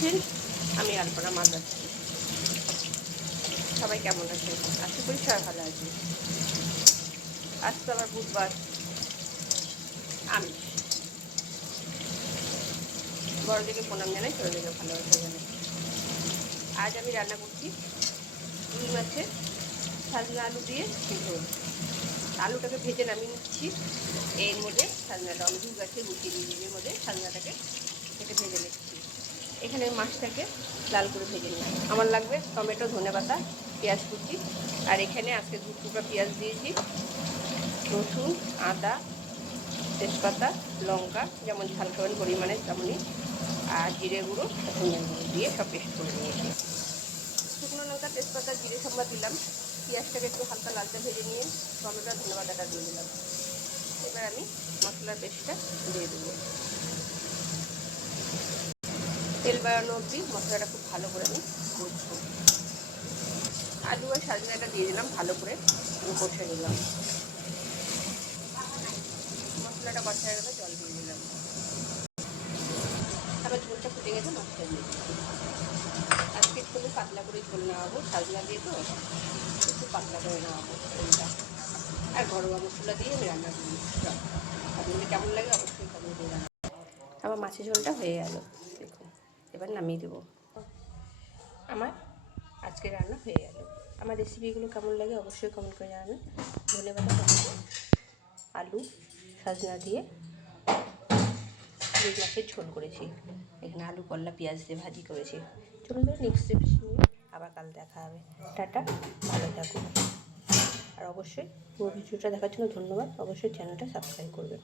Friends, আমি আলপনা মাছ যাচ্ছি। সবাই কেমন আছেন? আশা করি সবাই ভালো আছে। আজ তো আবার বুধবার, আমি বড়দিকে প্রণাম জানাই, ছোটোদিকে ভালোবাসা জানাই। আজ আমি রান্না করছি রুই মাছের সাজনা আলু দিয়ে ঝোল। আলুটাকে ভেজে নামিয়ে নিচ্ছি। এর মধ্যে সাজনাটা আমি দু গাছে গুছিয়ে দিয়ে এর মধ্যে সাজনাটাকে কেটে ভেজে নিচ্ছি। এখানে মাছটাকে লাল করে ভেজে নিচ্ছি। আমার লাগবে টমেটো, ধনেপাতা, পেঁয়াজ কুচি, আর এখানে আজকে 2 টুকরা পেঁয়াজ দিয়েছি, রসুন, আদা, তেজপাতা, লঙ্কা, যেমন ঝাল খাবেন পরিমাণে তেমনই, আর জিরে গুঁড়ো, ধনিয়া গুঁড়ো দিয়ে সব পেস্ট করে নিয়েছি। শুকনো লঙ্কা, তেজপাতা, জিরে সম্বাদ দিলাম। পেঁয়াজটাকে একটু হালকা লালচে ভেজে নিয়ে টমেটো, ধনেপাতাটা দিয়ে দিলাম। এবার আমি মশলার পেস্টটা দিয়ে দেবো। তেল বাড়ানো অবধি মশলাটা খুব ভালো করে আমি কষবো। আলু আর সাজনাটা দিয়ে দিলাম, ভালো করে কষে দিলাম। মশলাটা কষা হয়ে গেলে জল দিয়ে দিলাম। আবার ঝোলটা ফুটে গেছে, মাছটা দিয়ে দিলাম। আজকে একটু পাতলা করে ঝোল নেওয়াবো, সাজনা দিয়ে তো একটু পাতলা করে নেওয়াবো ঝোলটা। আর ঘরোয়া মশলা দিয়ে আমি রান্না করি। আপনাদের কেমন লাগে অবশ্যই কমেন্ট করে জানাবেন। আমার মাছের ঝোলটা হয়ে গেল, দেখুন। এবার নামিয়ে দেবো। আমার আজকে রান্না হয়ে গেল। আমার রেসিপিগুলো কেমন লাগে অবশ্যই কমেন্ট করে জানাবেন। ধনেপাতা, টমেটো, আলু, সাজনা দিয়ে রুই মাছের ঝোল করেছি। এখানে আলু, করলা, পেঁয়াজ দিয়ে ভাজি করেছি। চলুন নেক্সট রেসিপি নিয়ে আবার কাল দেখা হবে। টাটা, ভালো থাকুন। আর অবশ্যই পুরো ভিডিওটা দেখার জন্য ধন্যবাদ। অবশ্যই চ্যানেলটা সাবস্ক্রাইব করবেন।